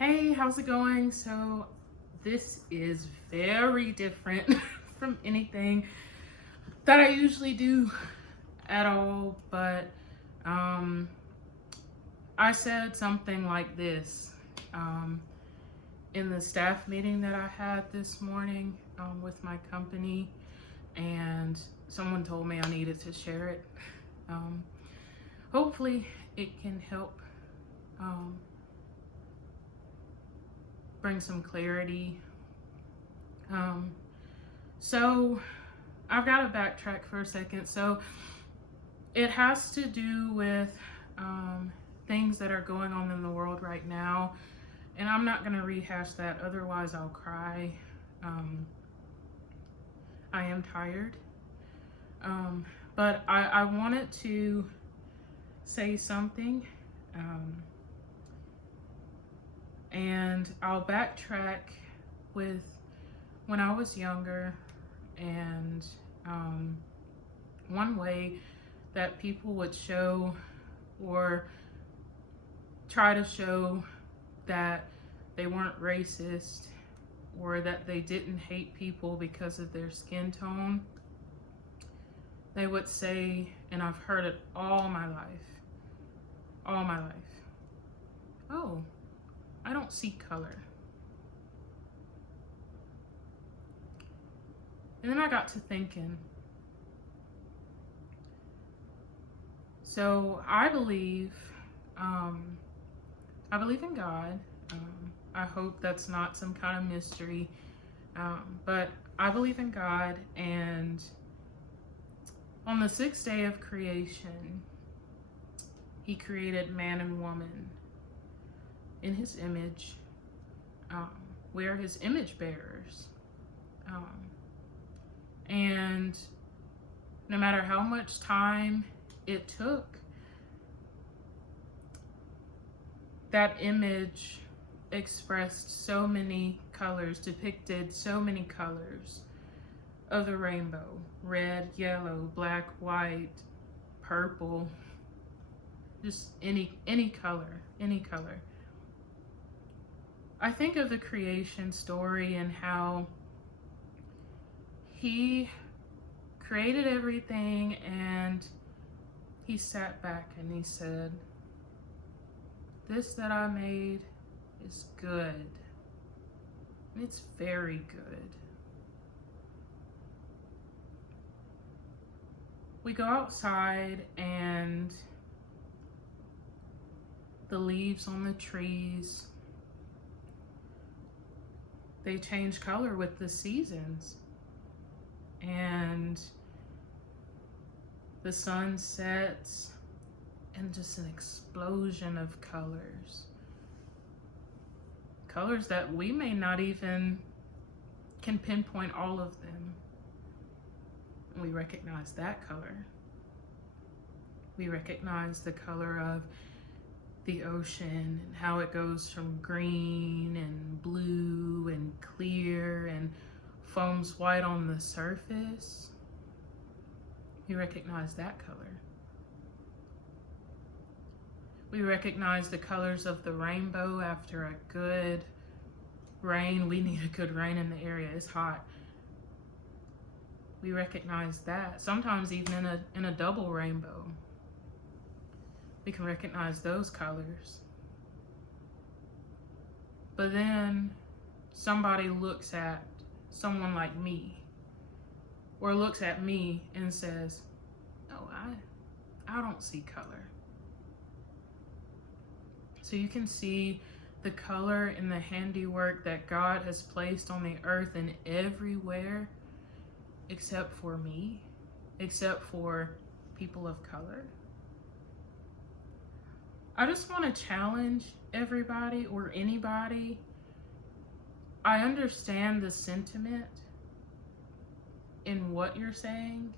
Hey, how's it going? So, this is very different from anything that I usually do at all, but um, I said something like this um, in the staff meeting that I had this morning with my company, and someone told me I needed to share it. Um, Hopefully, it can help um, bring some clarity. Um, so, I've got to backtrack for a second. So, it has to do with um, things that are going on in the world right now. And I'm not going to rehash that, otherwise, I'll cry. Um, I am tired. Um, but I wanted to say something. Um, and I'll backtrack with when I was younger. And one way that people would show or try to show that they weren't racist or that they didn't hate people because of their skin tone, they would say, and I've heard it all my life, oh, I don't see color. And then I got to thinking, so I believe in God. I hope that's not some kind of mystery. But I believe in God, and on the sixth day of creation, He created man and woman in His image. We are His image bearers. And no matter how much time it took, that image expressed so many colors, depicted so many colors of the rainbow: red, yellow, black, white, purple, just any color, any color. I think of the creation story and how He created everything, and He sat back and He said, "This that I made is good. And it's very good." We go outside and the leaves on the trees, they change color with the seasons. And the sun sets, and just an explosion of colors. Colors that we may not even can pinpoint all of them. We recognize that color. We recognize the color of the ocean and how it goes from green and blue and clear and foams white on the surface. We recognize that color. We recognize the colors of the rainbow after a good rain. We need a good rain in the area. It's hot. We recognize that. Sometimes even in a double rainbow, we can recognize those colors. But then somebody looks at someone like me, or looks at me and says, "Oh, I don't see color." So you can see the color and the handiwork that God has placed on the earth and everywhere, except for me, except for people of color. I just want to challenge everybody or anybody. I understand the sentiment in what you're saying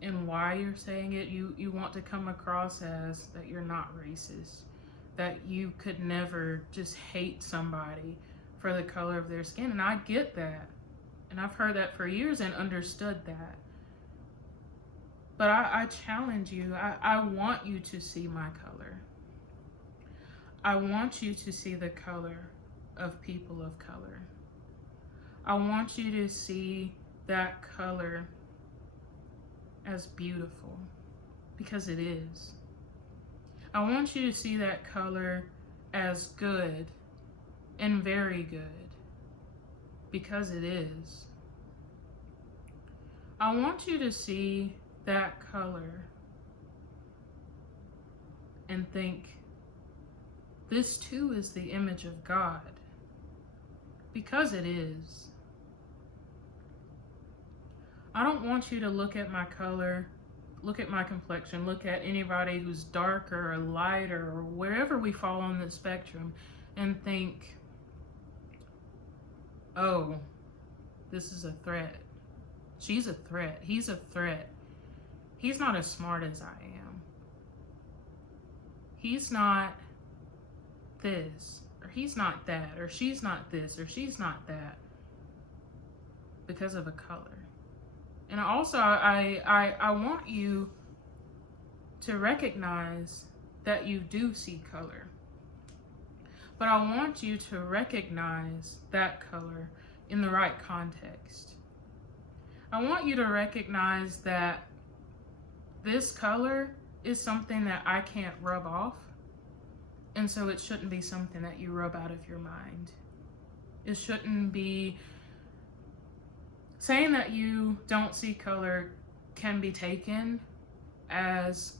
and why you're saying it. You want to come across as that you're not racist, that you could never just hate somebody for the color of their skin. And I get that. And I've heard that for years and understood that. But I challenge you. I want you to see my color. I want you to see the color of people of color. I want you to see that color as beautiful, because it is. I want you to see that color as good and very good, because it is. I want you to see that color and think, this too is the image of God, because it is. I don't want you to look at my color, look at my complexion, look at anybody who's darker or lighter or wherever we fall on the spectrum and think, oh, this is a threat. She's a threat. He's a threat. He's not as smart as I am. He's not this, or he's not that, or she's not this, or she's not that, because of a color. And also, I want you to recognize that you do see color. But I want you to recognize that color in the right context. I want you to recognize that this color is something that I can't rub off. And so it shouldn't be something that you rub out of your mind. It shouldn't be saying that you don't see color can be taken as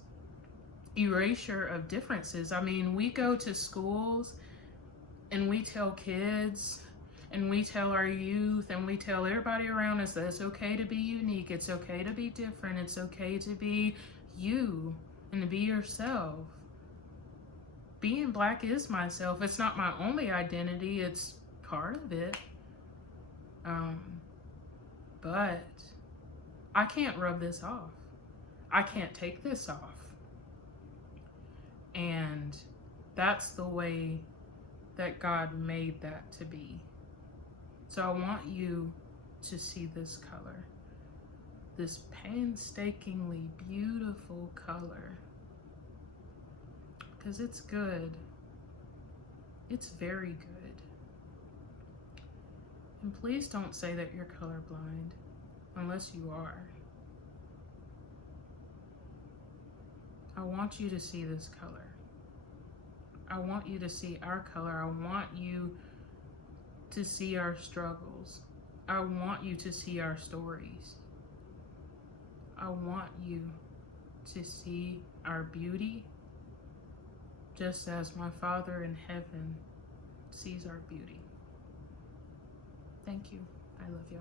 erasure of differences. I mean, we go to schools and we tell kids and we tell our youth and we tell everybody around us that it's okay to be unique, it's okay to be different, it's okay to be you and to be yourself. Being Black is myself. It's not my only identity, it's part of it. But I can't rub this off. I can't take this off. And that's the way that God made that to be. So I want you to see this color, this painstakingly beautiful color, because it's good. It's very good. And please don't say that you're colorblind, unless you are. I want you to see this color. I want you to see our color. I want you to see our struggles. I want you to see our stories. I want you to see our beauty, just as my Father in heaven sees our beauty. Thank you. I love y'all.